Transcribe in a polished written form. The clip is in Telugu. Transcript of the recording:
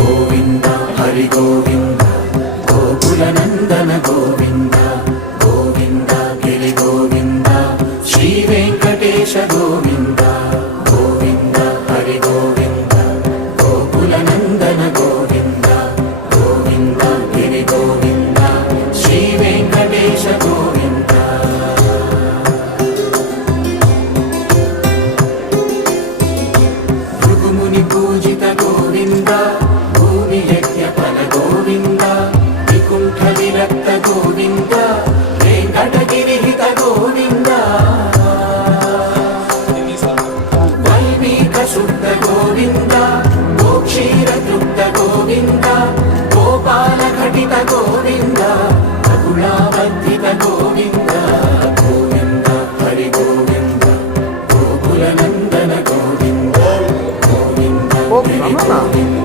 గోవింద హరి గోవింద గోకులనందన గోవింద గోవింద గిరి గోవింద శ్రీ వెంకటేశ గోవింద గోవింద హరి గోవింద గోకులనందన గోవింద గోవింద గిరి గోవింద శ్రీ వెంకటేశ గోవింద భృగుముని పూజిత గోవింద భూమి యజ్ఞ ఫల గోవింద వికుంఠ విరక్త గోవింద వెంకటగిరి హిత గోవింద వల్మీక శుద్ధ గోవింద గోక్షీర తృప్త గోవింద గోపాల ఘటిత గోవింద బహుళావర్ధిత గోవింద గోవింద హరి గోవింద గోకులనందన గోవింద గోవింద హరి గోవింద